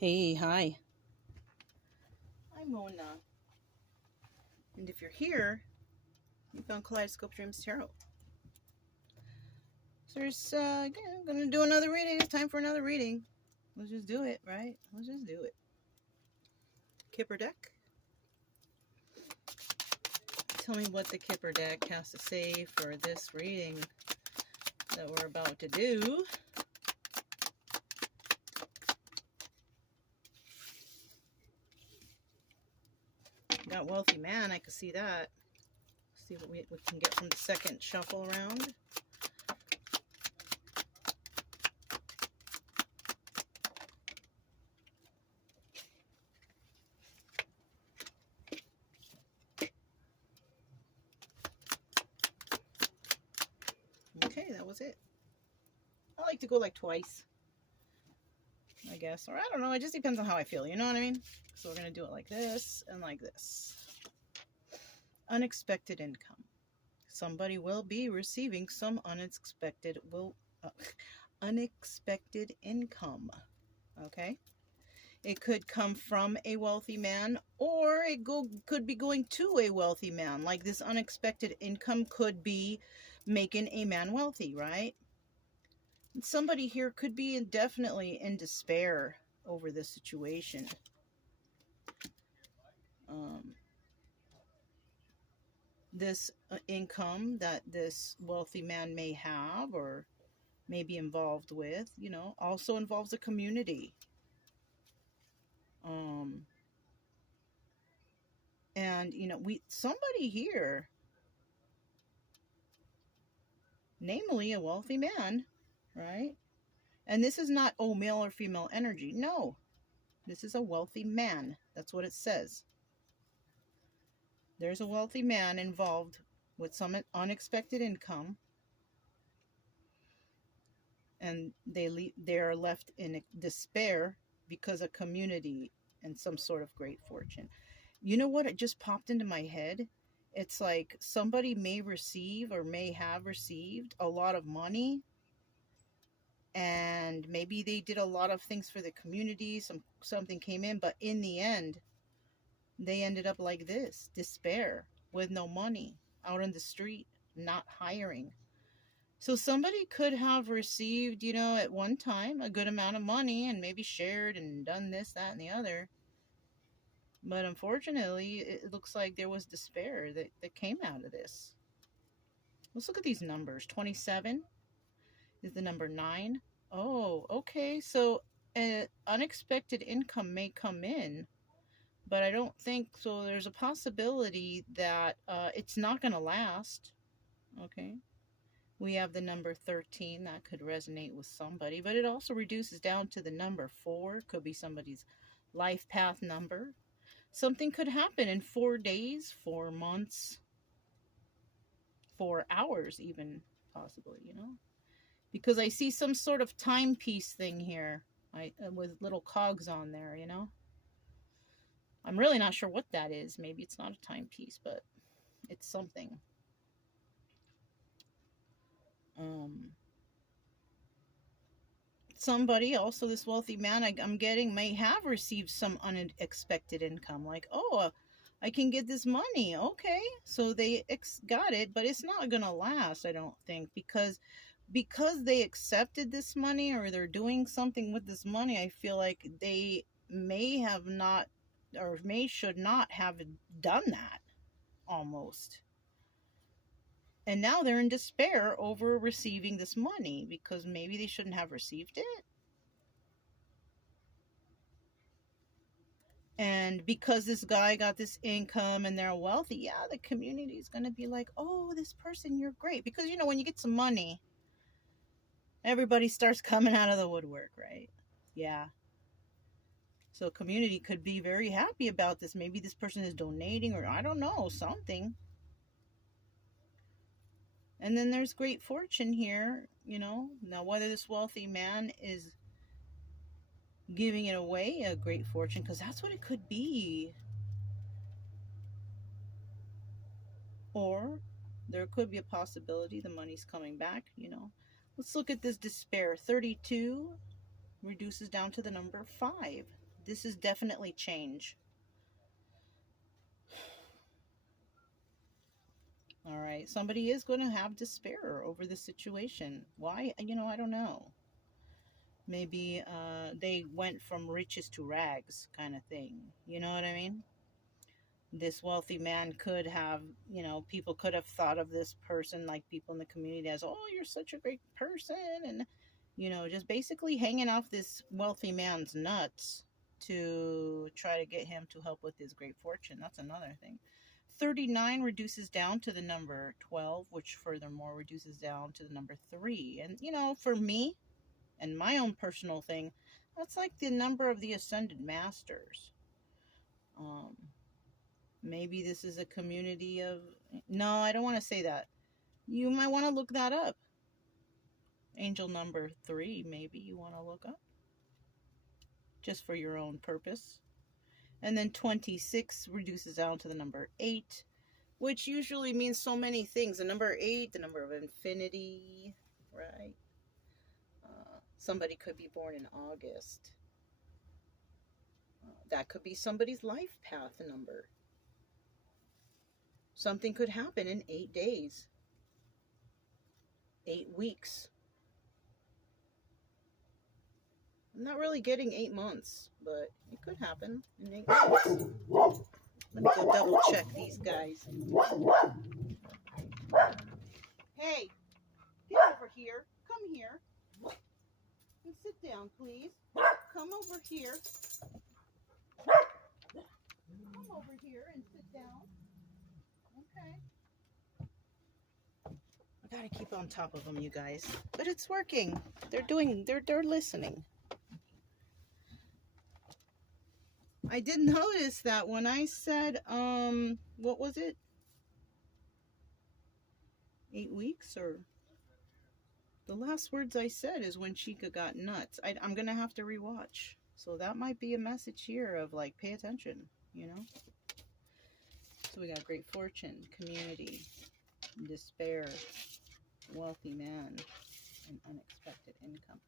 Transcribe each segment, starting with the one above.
Hey, hi. I'm Mona. And if you're here, you found Kaleidoscope Dreams Tarot. So there's, again, I'm going to do another reading. It's time for another reading. Let's just do it, right? Let's just do it. Kipper deck. Tell me what the Kipper deck has to say for this reading that we're about to do. Got wealthy man, I can see that. See what we can get from the second shuffle round. Okay, that was it. I like to go like twice, I guess. Or I don't know, it just depends on how I feel, you know what I mean? So we're going to do it like this and like this. Unexpected income. Somebody will be receiving some unexpected income. Okay? It could come from a wealthy man, or it could be going to a wealthy man. Like this unexpected income could be making a man wealthy, right? And somebody here could be definitely in despair over this situation. This income that this wealthy man may have or may be involved with, you know, also involves a community. And, you know, somebody here, namely a wealthy man, right? And this is not, oh, male or female energy. No, this is a wealthy man. That's what it says. There's a wealthy man involved with some unexpected income, and they're left in despair because of community and some sort of great fortune. You know what? It just popped into my head. It's like somebody may receive or may have received a lot of money, and maybe they did a lot of things for the community. Something came in, but in the end, they ended up like this, despair, with no money, out on the street, not hiring. So somebody could have received, you know, at one time a good amount of money and maybe shared and done this, that, and the other. But unfortunately, it looks like there was despair that came out of this. Let's look at these numbers. 27 is the number 9. Oh, okay. So unexpected income may come in, but I don't think so. There's a possibility that it's not going to last. Okay. We have the number 13. That could resonate with somebody, but it also reduces down to the number 4. Could be somebody's life path number. Something could happen in 4 days, 4 months, 4 hours even, possibly, you know? Because I see some sort of timepiece thing here, with little cogs on there, you know? I'm really not sure what that is. Maybe it's not a timepiece, but it's something. Somebody, also this wealthy man I'm getting, may have received some unexpected income. Like, oh, I can get this money. Okay, so they got it, but it's not going to last, I don't think, because they accepted this money or they're doing something with this money. I feel like they may have not, or should not have done that, almost. And now they're in despair over receiving this money because maybe they shouldn't have received it. And because this guy got this income and they're wealthy, yeah, the community is going to be like, oh, this person, you're great. Because, you know, when you get some money, everybody starts coming out of the woodwork, right? Yeah. So community could be very happy about this. Maybe this person is donating, or I don't know, something. And then there's great fortune here, you know. Now, whether this wealthy man is giving it away, a great fortune, because that's what it could be. Or there could be a possibility the money's coming back, you know. Let's look at this despair. 32 reduces down to the number 5. This is definitely change. All right. Somebody is going to have despair over the situation. Why? You know, I don't know. Maybe they went from riches to rags kind of thing. You know what I mean? This wealthy man could have, you know, people could have thought of this person, like people in the community, as, oh, you're such a great person. And, you know, just basically hanging off this wealthy man's nuts to try to get him to help with his great fortune. That's another thing. 39 reduces down to the number 12, which furthermore reduces down to the number 3. And, you know, for me and my own personal thing, that's like the number of the ascended masters. Maybe this is a community of... No, I don't want to say that. You might want to look that up. Angel number 3, maybe you want to look up. Just for your own purpose. And then 26 reduces down to the number 8, which usually means so many things. The number 8, the number of infinity, right? Somebody could be born in August. That could be somebody's life path number. Something could happen in 8 days. 8 weeks. I'm not really getting 8 months, but it could happen in 8 months. Let me go double check these guys. Hey, get over here. Come here. And sit down, please. Come over here. Come over here and sit down. Okay. I gotta keep on top of them, you guys. But it's working. They're listening. I did notice that when I said, what was it? 8 weeks, or the last words I said is when Chica got nuts. I'm gonna have to rewatch. So that might be a message here of like, pay attention, you know? So we got great fortune, community, despair, wealthy man, and unexpected income.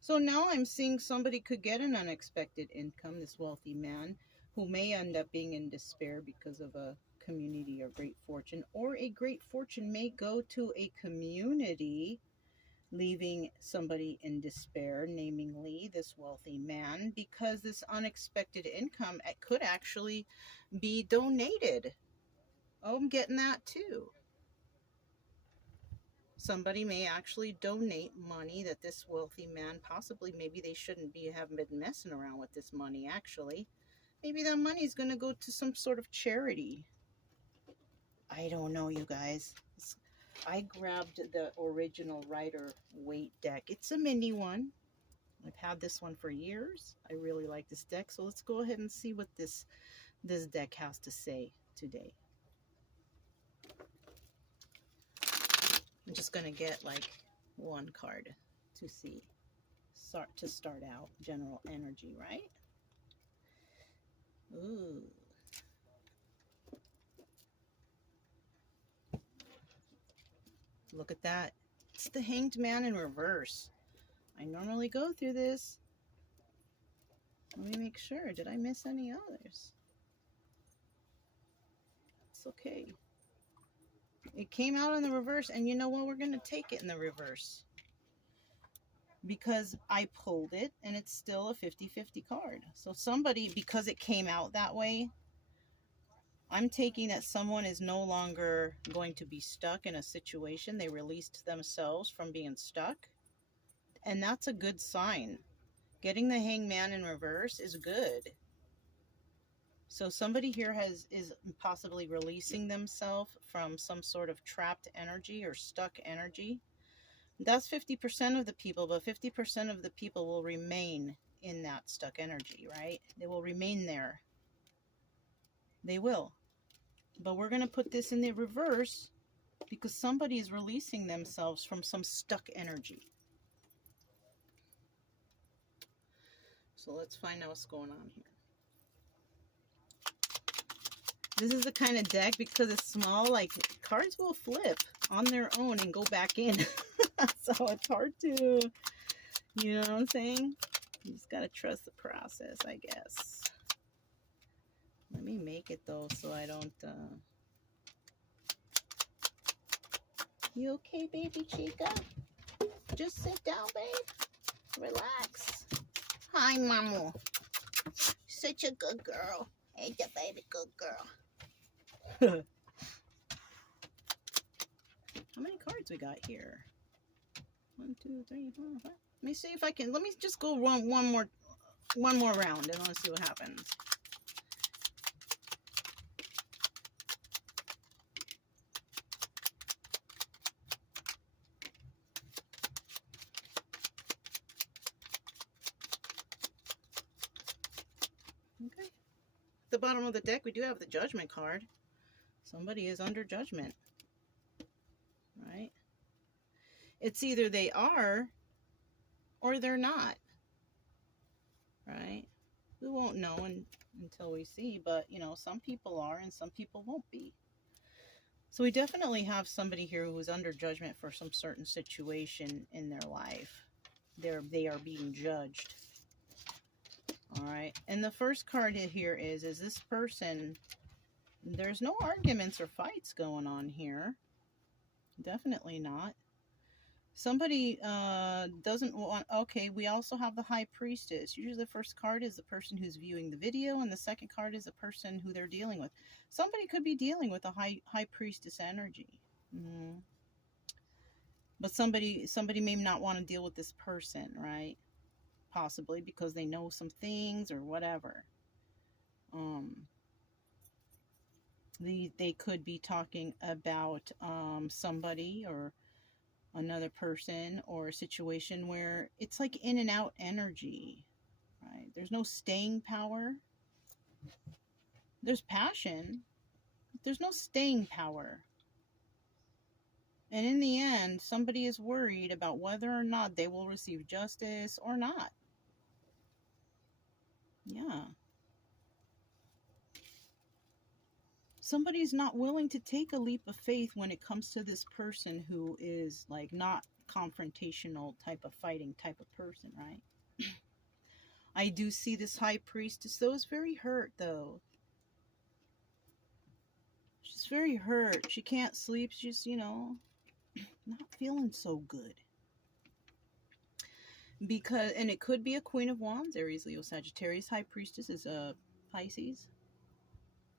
So now I'm seeing somebody could get an unexpected income, this wealthy man, who may end up being in despair because of a community or great fortune, or a great fortune may go to a community, leaving somebody in despair, namely this wealthy man, because this unexpected income, it could actually be donated. Oh, I'm getting that too. Somebody may actually donate money that this wealthy man, possibly, maybe they shouldn't have been messing around with this money, actually. Maybe that money is going to go to some sort of charity. I don't know, you guys. I grabbed the original Rider-Waite deck. It's a mini one. I've had this one for years. I really like this deck. So let's go ahead and see what this deck has to say today. I'm just going to get like one card to see. To start out. General energy, right? Ooh. Look at that. It's the Hanged Man in reverse. I normally go through this. Let me make sure. Did I miss any others? It's okay. It came out in the reverse, and you know what? We're going to take it in the reverse. Because I pulled it, and it's still a 50-50 card. So somebody, because it came out that way, I'm taking that someone is no longer going to be stuck in a situation. They released themselves from being stuck. And that's a good sign. Getting the Hangman in reverse is good. So somebody here is possibly releasing themselves from some sort of trapped energy or stuck energy. That's 50% of the people, but 50% of the people will remain in that stuck energy, right? They will remain there. They will. But we're going to put this in the reverse because somebody is releasing themselves from some stuck energy. So let's find out what's going on here. This is the kind of deck, because it's small, like cards will flip on their own and go back in. So it's hard to, you know what I'm saying? You just gotta trust the process, I guess. Let me make it though, so I don't. You okay, baby Chica? Just sit down, babe. Relax. Hi, Mamu. Such a good girl. Ain't the baby good girl? How many cards we got here? 1, 2, 3, 4, 5. Let me see if I can. Let me just go one more round, and let's see what happens. Okay. At the bottom of the deck, we do have the Judgment card. Somebody is under judgment, right? It's either they are or they're not, right? We won't know until we see, but, you know, some people are and some people won't be. So we definitely have somebody here who is under judgment for some certain situation in their life. They are being judged. All right. And the first card here is this person, there's no arguments or fights going on here. Definitely not. Somebody doesn't want, okay, we also have the High Priestess. Usually the first card is the person who's viewing the video, and the second card is the person who they're dealing with. Somebody could be dealing with a High Priestess energy. But somebody may not want to deal with this person, right? Possibly because they know some things or whatever. They could be talking about somebody or another person or a situation where it's like in and out energy, right? There's no staying power. There's passion. There's no staying power. And in the end, somebody is worried about whether or not they will receive justice or not. Yeah. Somebody's not willing to take a leap of faith when it comes to this person who is like not confrontational type of fighting type of person, right? I do see this High Priestess, though, is very hurt, though. She's very hurt. She can't sleep. She's, you know, not feeling so good. Because, and it could be a Queen of Wands, Aries, Leo, Sagittarius. High Priestess is a Pisces.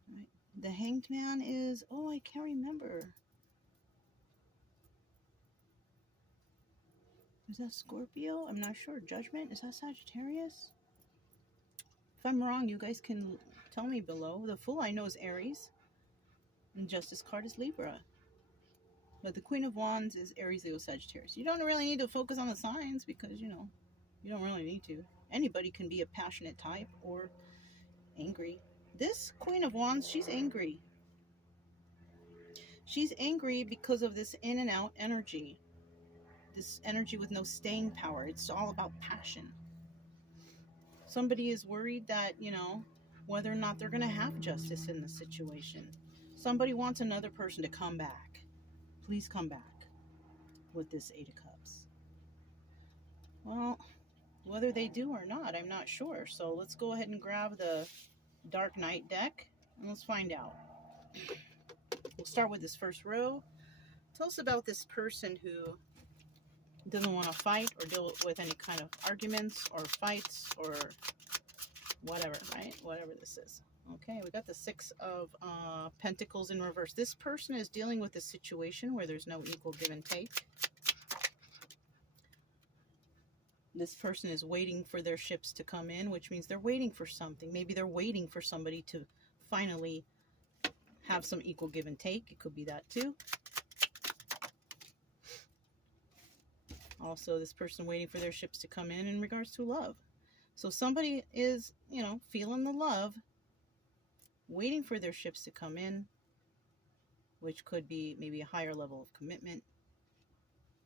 Right. The Hanged Man is, oh, I can't remember. Is that Scorpio? I'm not sure. Judgment? Is that Sagittarius? If I'm wrong, you guys can tell me below. The Fool I know is Aries. And Justice card is Libra. But the Queen of Wands is Aries, Leo, Sagittarius. You don't really need to focus on the signs because, you know, you don't really need to. Anybody can be a passionate type or angry. This Queen of Wands, she's angry. She's angry because of this in and out energy. This energy with no staying power. It's all about passion. Somebody is worried that, you know, whether or not they're going to have justice in the situation. Somebody wants another person to come back. Please come back with this Eight of Cups. Well, whether they do or not, I'm not sure. So let's go ahead and grab the Dark Knight deck and let's find out. We'll start with this first row. Tell us about this person who doesn't want to fight or deal with any kind of arguments or fights or whatever, right? Whatever this is. Okay, we got the Six of Pentacles in reverse. This person is dealing with a situation where there's no equal give and take. This person is waiting for their ships to come in, which means they're waiting for something. Maybe they're waiting for somebody to finally have some equal give and take. It could be that too. Also, this person waiting for their ships to come in regards to love. So somebody is, you know, feeling the love, waiting for their ships to come in, which could be maybe a higher level of commitment.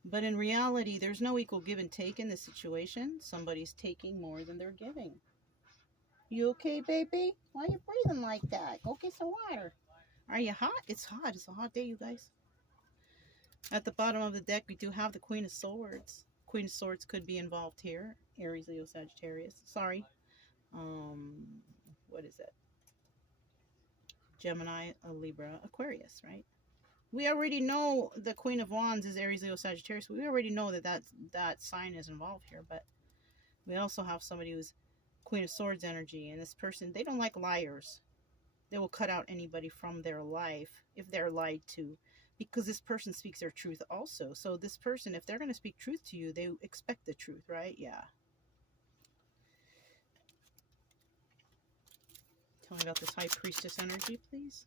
But in reality, there's no equal give and take in this situation. Somebody's taking more than they're giving. You okay, baby? Why are you breathing like that? Go get some water. Are you hot? It's hot. It's a hot day, you guys. At the bottom of the deck, we do have the Queen of Swords. Queen of Swords could be involved here. Aries, Leo, Sagittarius. Sorry. What is it? Gemini, Libra, Aquarius, right? We already know the Queen of Wands is Aries, Leo, Sagittarius. We already know that sign is involved here, but we also have somebody who's Queen of Swords energy, and this person, they don't like liars. They will cut out anybody from their life if they're lied to, because this person speaks their truth also. So this person, if they're going to speak truth to you, they expect the truth, right? Yeah. Tell me about this High Priestess energy, please.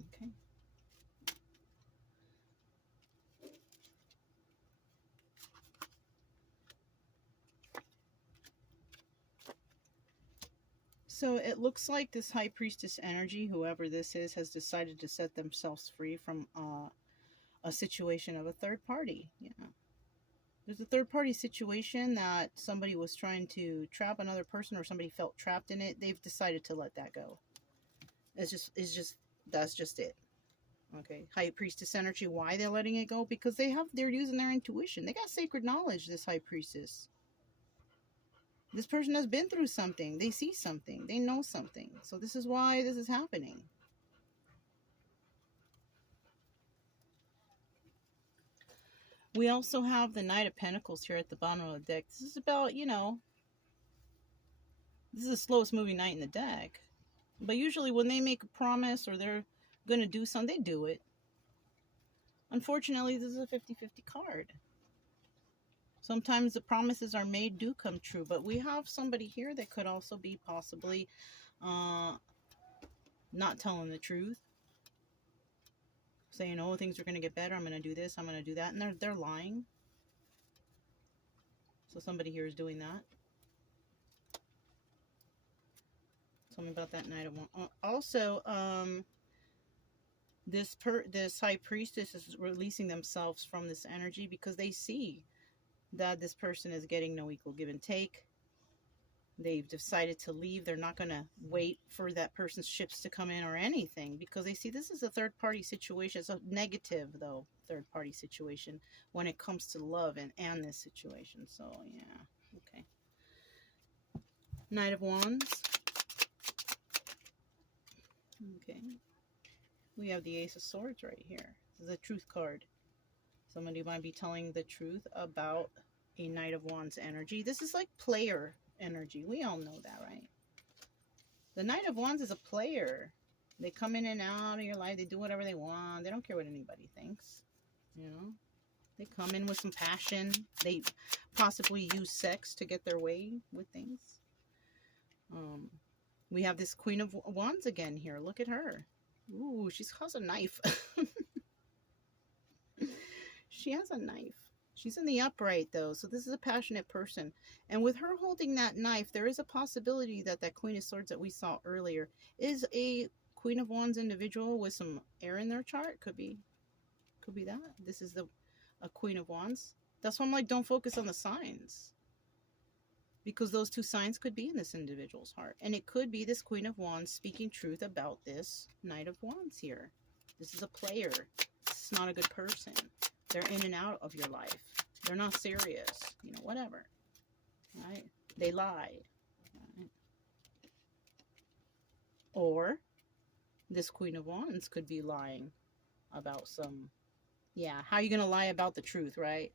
Okay. So it looks like this High Priestess energy, whoever this is, has decided to set themselves free from a situation of a third party. Yeah. There's a third party situation that somebody was trying to trap another person, or somebody felt trapped in it. They've decided to let that go. That's just it. Okay. High Priestess energy. Why they're letting it go? Because they're using their intuition. They got sacred knowledge, this High Priestess. This person has been through something. They see something. They know something. So this is why this is happening. We also have the Knight of Pentacles here at the bottom of the deck. This is about, this is the slowest moving knight in the deck. But usually when they make a promise or they're going to do something, they do it. Unfortunately, this is a 50-50 card. Sometimes the promises are made do come true. But we have somebody here that could also be possibly not telling the truth. Saying, oh, things are going to get better. I'm going to do this. I'm going to do that. And they're lying. So somebody here is doing that. Tell me about that Knight of Wands. Also, this High Priestess is releasing themselves from this energy because they see that this person is getting no equal give and take. They've decided to leave. They're not going to wait for that person's ships to come in or anything, because they see this is a third-party situation. It's a negative, though, third-party situation when it comes to love and this situation. So, yeah. Okay. Knight of Wands. Okay. We have the Ace of Swords right here. This is a truth card. Somebody might be telling the truth about a Knight of Wands energy. This is like player energy. We all know that, right? The Knight of Wands is a player. They come in and out of your life. They do whatever they want. They don't care what anybody thinks. They come in with some passion. They possibly use sex to get their way with things. We have this Queen of Wands again here. Look at her. Ooh, she has a knife. She has a knife. She's in the upright, though, so this is a passionate person. And with her holding that knife, there is a possibility that that Queen of Swords that we saw earlier is a Queen of Wands individual with some air in their chart. Could be that. This is a Queen of Wands. That's why I'm like, don't focus on the signs. Because those two signs could be in this individual's heart. And it could be this Queen of Wands speaking truth about this Knight of Wands here. This is a player. This is not a good person. They're in and out of your life. They're not serious. Whatever. Right? They lied. Right? Or this Queen of Wands could be lying about some... Yeah, how are you going to lie about the truth, right?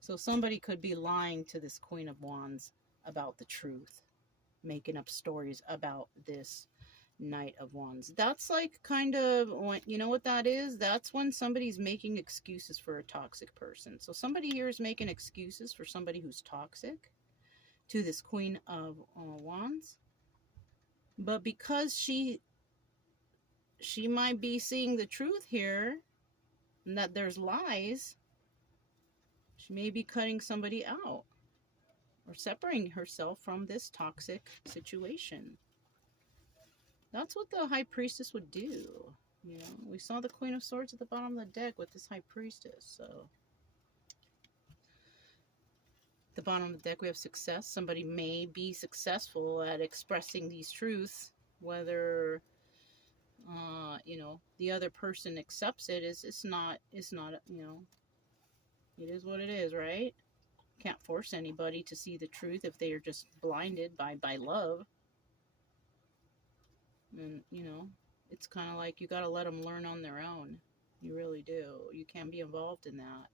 So somebody could be lying to this Queen of Wands about the truth. Making up stories about this Knight of Wands. That's like kind of, you know what that is? That's when somebody's making excuses for a toxic person. So somebody here is making excuses for somebody who's toxic to this Queen of Wands. But because she might be seeing the truth here, and that there's lies, she may be cutting somebody out or separating herself from this toxic situation. That's what the High Priestess would do. We saw the Queen of Swords at the bottom of the deck with this High Priestess. So, at the bottom of the deck, we have success. Somebody may be successful at expressing these truths, whether you know, the other person accepts it, it's not, you know, it is what it is, right? Can't force anybody to see the truth if they are just blinded by love. And, you know, it's kind of like you got to let them learn on their own. You really do. You can't be involved in that.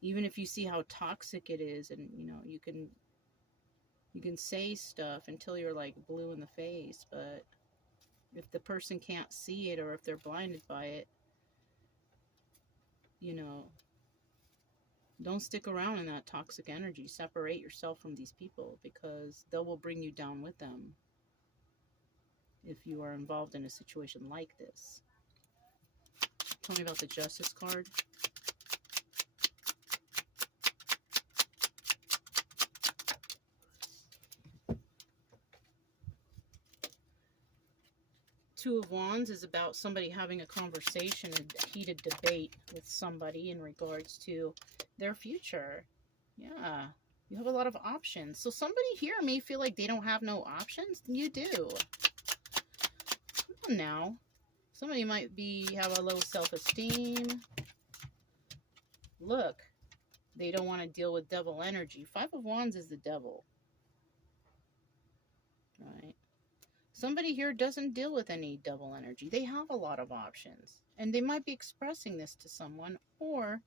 Even if you see how toxic it is, and, you know, you can say stuff until you're like blue in the face, but if the person can't see it or if they're blinded by it, you know, don't stick around in that toxic energy. Separate yourself from these people, because they will bring you down with them if you are involved in a situation like this. Tell me about the Justice card. Two of Wands is about somebody having a conversation, a heated debate with somebody in regards to their future. Yeah, you have a lot of options. So somebody here may feel like they don't have no options. You do. Come on now. Somebody might have a low self-esteem. Look, they don't want to deal with devil energy. Five of Wands is the devil. Right? Somebody here doesn't deal with any devil energy. They have a lot of options. And they might be expressing this to someone. Or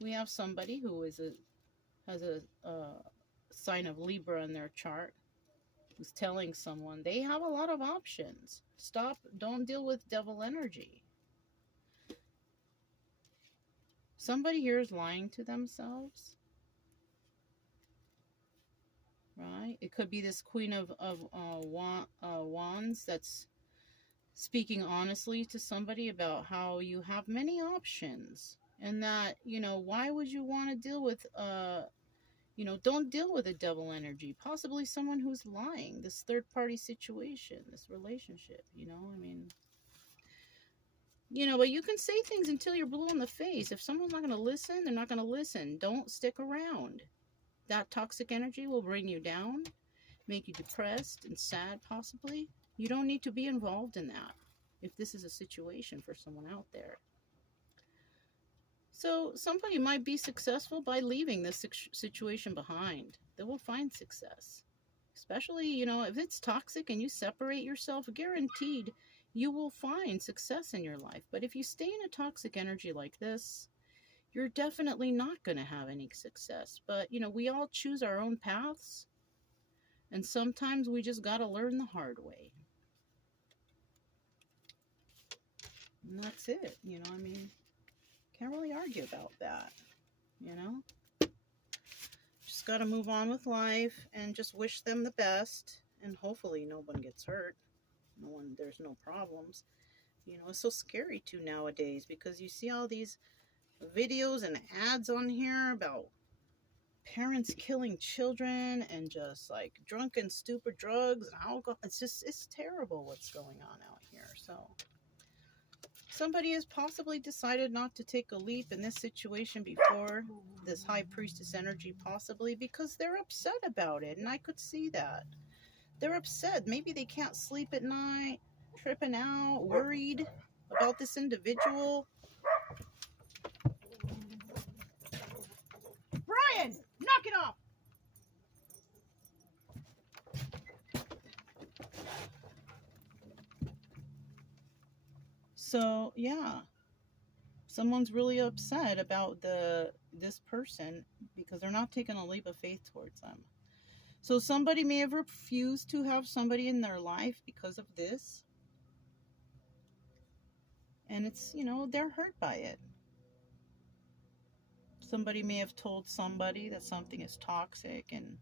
we have somebody who has a sign of Libra in their chart, who's telling someone they have a lot of options. Stop, don't deal with devil energy. Somebody here is lying to themselves. Right? It could be this Queen of Wands that's speaking honestly to somebody about how you have many options. And that, you know, why would you want to deal with, you know, don't deal with a devil energy. Possibly someone who's lying. This third-party situation, this relationship, you know, I mean, you know, but you can say things until you're blue in the face. If someone's not going to listen, they're not going to listen. Don't stick around. That toxic energy will bring you down, make you depressed and sad, possibly. You don't need to be involved in that if this is a situation for someone out there. So somebody might be successful by leaving this situation behind. They will find success. Especially, you know, if it's toxic and you separate yourself, guaranteed you will find success in your life. But if you stay in a toxic energy like this, you're definitely not going to have any success. But, you know, we all choose our own paths. And sometimes we just got to learn the hard way. And that's it. You know, I mean, can't really argue about that. You know? Just got to move on with life and just wish them the best. And hopefully no one gets hurt. There's no problems. You know, it's so scary too nowadays, because you see all these videos and ads on here about parents killing children and just like drunken, stupid drugs and alcohol. It's terrible what's going on out here. So somebody has possibly decided not to take a leap in this situation before, this high priestess energy, possibly because they're upset about it. And I could see that. They're upset. Maybe they can't sleep at night, tripping out, worried about this individual. Brian, knock it off. So, yeah. Someone's really upset about this person because they're not taking a leap of faith towards them. So somebody may have refused to have somebody in their life because of this. And it's, you know, they're hurt by it. Somebody may have told somebody that something is toxic and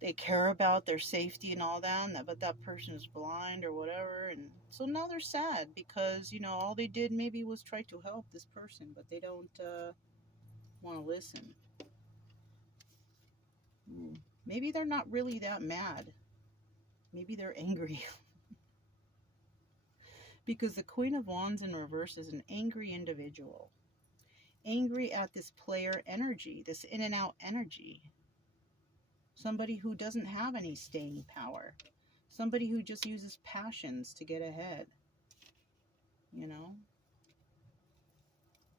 they care about their safety and all that, but that person is blind or whatever. And so now they're sad because, you know, all they did maybe was try to help this person, but they don't want to listen. Maybe they're not really that mad. Maybe they're angry. Because the Queen of Wands in reverse is an angry individual. Angry at this player energy, this in and out energy. Somebody who doesn't have any staying power. Somebody who just uses passions to get ahead. you know.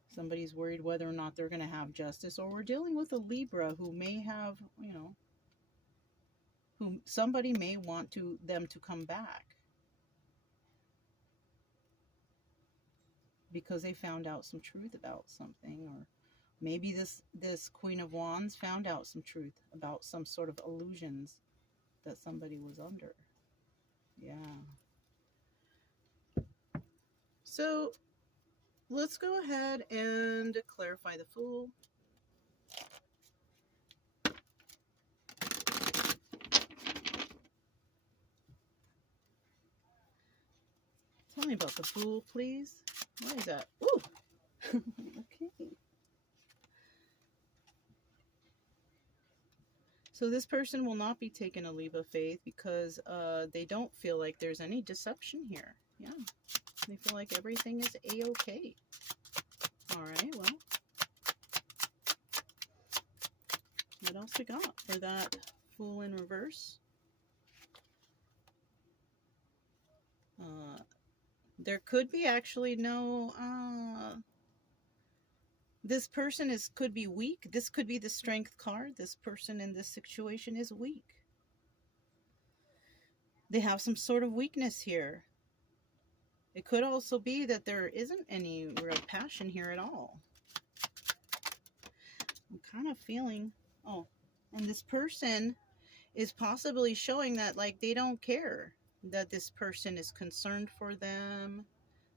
Somebody's worried whether or not they're going to have justice, or we're dealing with a Libra who may have, you know, who somebody may want them to come back because they found out some truth about something, or maybe this Queen of Wands found out some truth about some sort of illusions that somebody was under. Yeah. So let's go ahead and clarify the Fool. Tell me about the Fool, please. What is that? Ooh. Okay. So this person will not be taking a leap of faith because they don't feel like there's any deception here. Yeah. They feel like everything is A-okay. All right, well. What else we got for that Fool in reverse? There could be actually no... this person could be weak. This could be the Strength card. This person in this situation is weak. They have some sort of weakness here. It could also be that there isn't any real passion here at all. I'm kind of feeling... Oh, and this person is possibly showing that, like, they don't care that this person is concerned for them,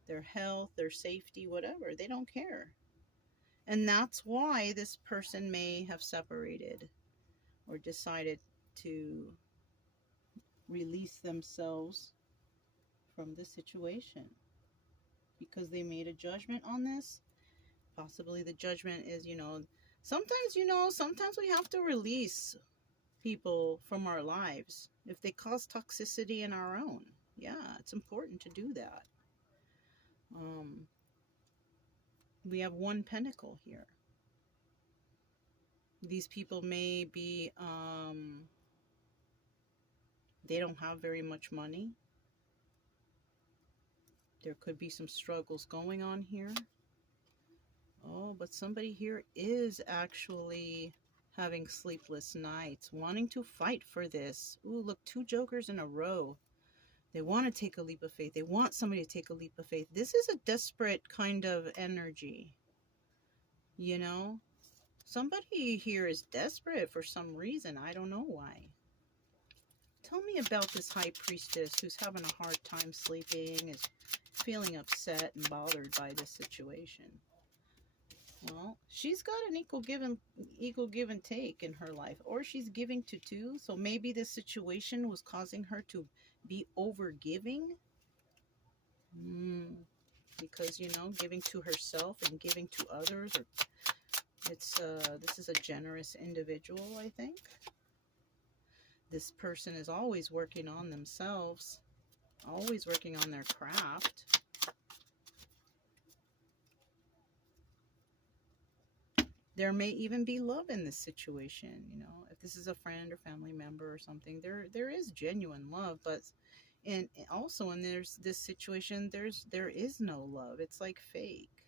their health, their safety, whatever. They don't care. And that's why this person may have separated or decided to release themselves from the situation because they made a judgment on this. Possibly the judgment is, sometimes we have to release people from our lives if they cause toxicity in our own. Yeah, it's important to do that. We have one pentacle here. These people may be, they don't have very much money. There could be some struggles going on here. Oh, but somebody here is actually having sleepless nights, wanting to fight for this. Ooh, look, 2 jokers in a row. They want to take a leap of faith. They want somebody to take a leap of faith. This is a desperate kind of energy. You know? Somebody here is desperate for some reason. I don't know why. Tell me about this High Priestess who's having a hard time sleeping, is feeling upset and bothered by this situation. Well, she's got an equal give and take in her life, or she's giving to 2. So maybe this situation was causing her to be over giving. Because, giving to herself and giving to others, or this is a generous individual, I think. This person is always working on themselves, always working on their craft. There may even be love in this situation, if this is a friend or family member or something, there is genuine love, but also in this situation, there is no love. It's like fake,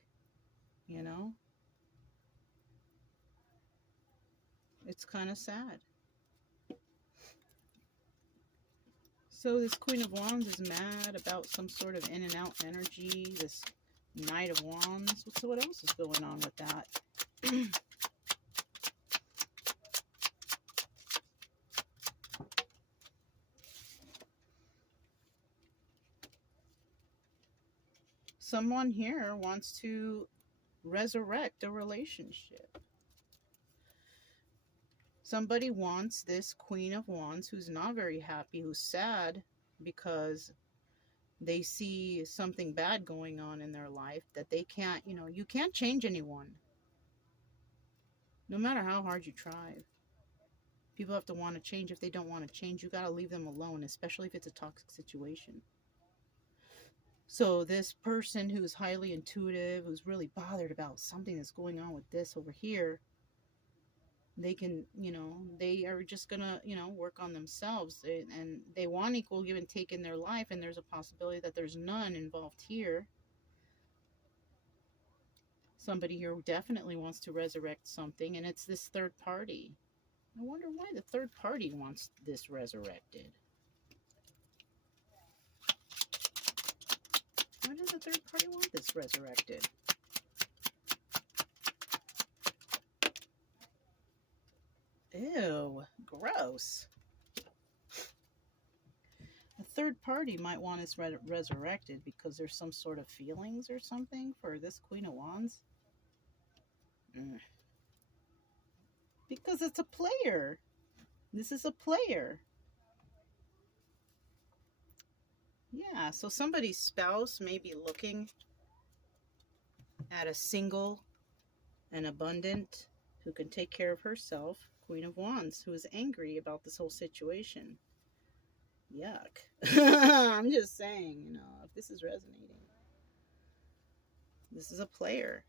It's kind of sad. So this Queen of Wands is mad about some sort of in and out energy. This Knight of Wands. So what else is going on with that? Someone here wants to resurrect a relationship. Somebody wants this Queen of Wands who's not very happy, who's sad because they see something bad going on in their life that they can't, you can't change anyone. No matter how hard you try. People have to want to change. If they don't want to change, you got to leave them alone, especially if it's a toxic situation. So this person who's highly intuitive, who's really bothered about something that's going on with this over here, they can, they are just going to, work on themselves. And they want equal give and take in their life. And there's a possibility that there's none involved here. Somebody here who definitely wants to resurrect something, and it's this third party. I wonder why the third party wants this resurrected. Why does the third party want this resurrected? Ew, gross. A third party might want us resurrected because there's some sort of feelings or something for this Queen of Wands. Because it's a player. This is a player. Yeah, so somebody's spouse may be looking at a single and abundant who can take care of herself, Queen of Wands, who is angry about this whole situation. Yuck. I'm just saying, you know, if this is resonating. This is a player.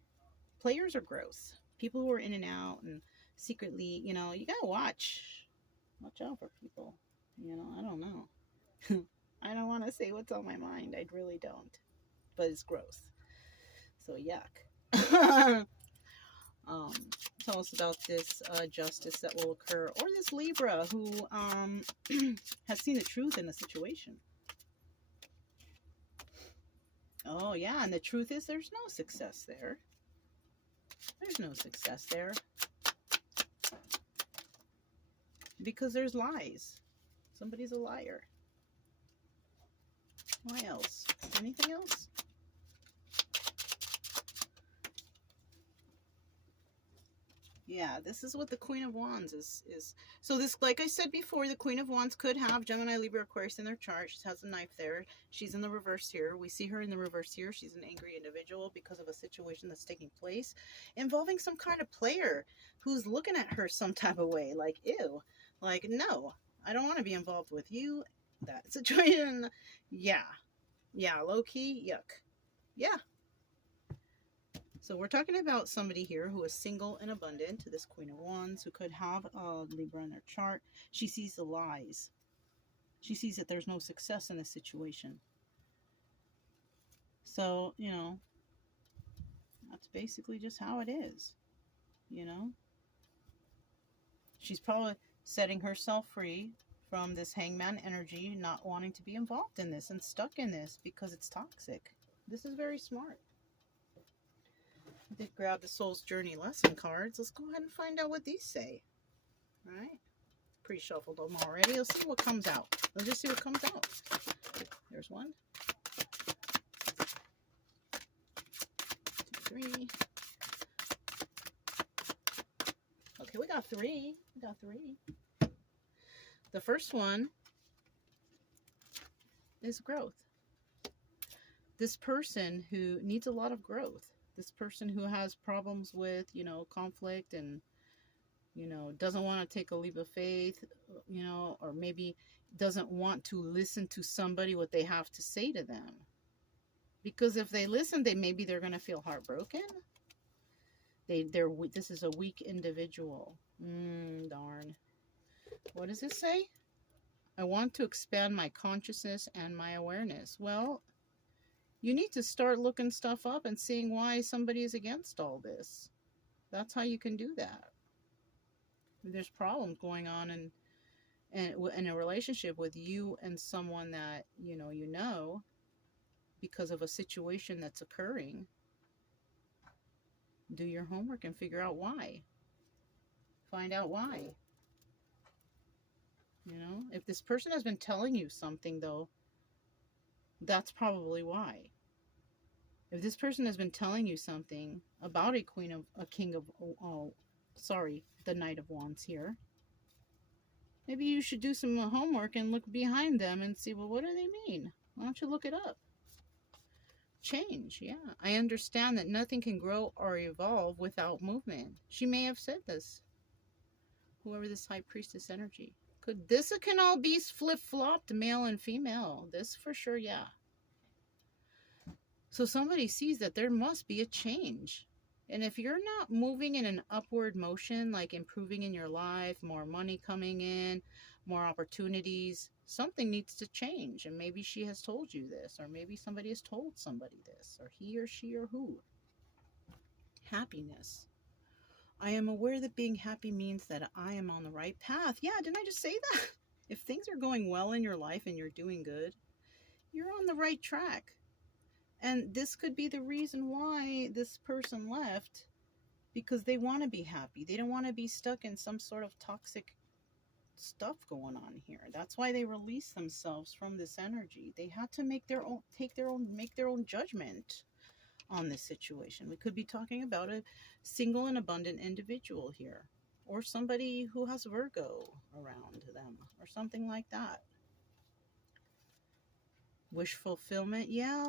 Players are gross. People who are in and out and secretly, you know, you gotta watch out for people. You know, I don't know. I don't want to say what's on my mind. I really don't. But it's gross. So yuck. Tell us about this justice that will occur, or this Libra who has seen the truth in the situation. Oh yeah, and the truth is there's no success there. There's no success there. Because there's lies. Somebody's a liar. Why else? Anything else? Yeah, this is what the Queen of Wands is. So this, like I said before, the Queen of Wands could have Gemini, Libra, Aquarius in their chart. She has a knife there. She's in the reverse here. We see her in the reverse here. She's an angry individual because of a situation that's taking place involving some kind of player who's looking at her some type of way. Like, ew. Like, no, I don't want to be involved with you. That situation. Yeah. Yeah, low-key, yuck. Yeah. So we're talking about somebody here who is single and abundant, this Queen of Wands, who could have a Libra in their chart. She sees the lies. She sees that there's no success in this situation. So, you know, that's basically just how it is, you know. She's probably setting herself free from this hangman energy, not wanting to be involved in this and stuck in this because it's toxic. This is very smart. I did grab the Soul's Journey lesson cards. Let's go ahead and find out what these say. All right. Pre-shuffled them already. Let's see what comes out. Let's just see what comes out. There's 1, 2, 3. Okay, we got 3. We got 3. The first one is growth. This person who needs a lot of growth. This person who has problems with, you know, conflict and, you know, doesn't want to take a leap of faith, you know, or maybe doesn't want to listen to somebody what they have to say to them. Because if they listen, maybe they're going to feel heartbroken. This is a weak individual. Darn. What does it say? I want to expand my consciousness and my awareness. Well, you need to start looking stuff up and seeing why somebody is against all this. That's how you can do that. There's problems going on in a relationship with you and someone that you know because of a situation that's occurring. Do your homework and figure out why. Find out why. You know, if this person has been telling you something, though, that's probably why. If this person has been telling you something about the Knight of Wands here, maybe you should do some homework and look behind them and see, well, what do they mean? Why don't you look it up? Change, yeah. I understand that nothing can grow or evolve without movement. She may have said this. Whoever this High Priestess energy. This can all be flip-flopped, male and female. This for sure, yeah. So somebody sees that there must be a change. And if you're not moving in an upward motion, like improving in your life, more money coming in, more opportunities, something needs to change. And maybe she has told you this, or maybe somebody has told somebody this, or he or she or who. happiness. I am aware that being happy means that I am on the right path. Yeah, didn't I just say that? If things are going well in your life and you're doing good, you're on the right track. And this could be the reason why this person left, because they want to be happy. They don't want to be stuck in some sort of toxic stuff going on here. That's why they release themselves from this energy. They had to make their own judgment on this situation. We could be talking about a single and abundant individual here, or somebody who has Virgo around them, or something like that. Wish fulfillment. Yeah,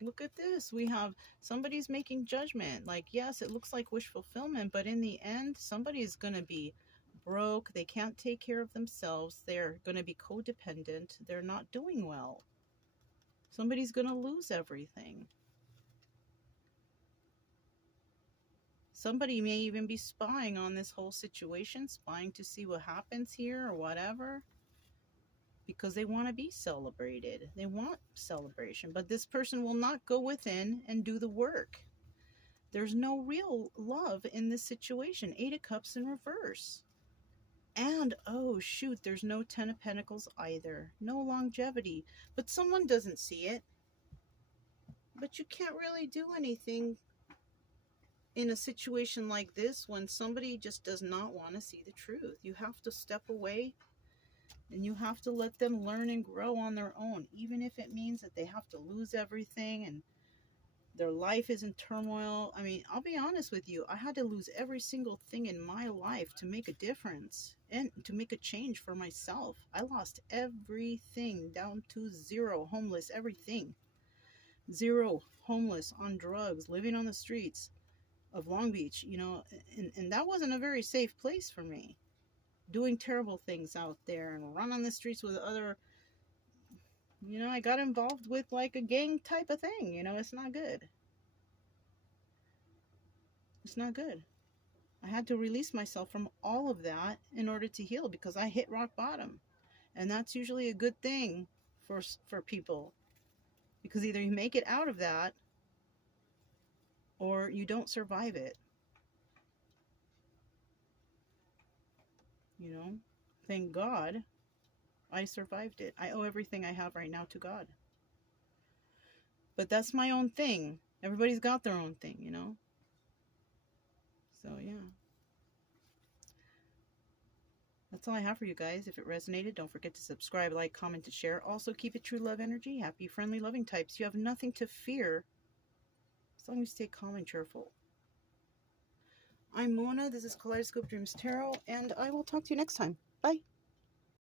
look at this. We have somebody's making judgment. Like, yes, it looks like wish fulfillment, but in the end, somebody's going to be broke. They can't take care of themselves. They're going to be codependent. They're not doing well. Somebody's going to lose everything. Somebody may even be spying on this whole situation, spying to see what happens here or whatever, because they want to be celebrated. They want celebration, but this person will not go within and do the work. There's no real love in this situation. 8 of Cups in reverse. And, oh shoot, there's no 10 of Pentacles either. No longevity. But someone doesn't see it. But you can't really do anything in a situation like this when somebody just does not want to see the truth. You have to step away and you have to let them learn and grow on their own, even if it means that they have to lose everything and their life is in turmoil. I mean, I'll be honest with you. I had to lose every single thing in my life to make a difference and to make a change for myself. I lost everything down to 0, homeless, everything. 0, homeless, on drugs, living on the streets of Long Beach, you know, and that wasn't a very safe place for me. Doing terrible things out there and running the streets with other, you know, I got involved with like a gang type of thing, you know. It's not good. It's not good. I had to release myself from all of that in order to heal, because I hit rock bottom. And that's usually a good thing for people, because either you make it out of that or you don't survive it. You know, thank God I survived it. I owe everything I have right now to God. But that's my own thing. Everybody's got their own thing, you know. So, yeah. That's all I have for you guys. If it resonated, don't forget to subscribe, like, comment, and share. Also, keep it true love energy. Happy, friendly, loving types. You have nothing to fear as long as you stay calm and cheerful. I'm Mona. This is Kaleidoscope Dreams Tarot, and I will talk to you next time. Bye.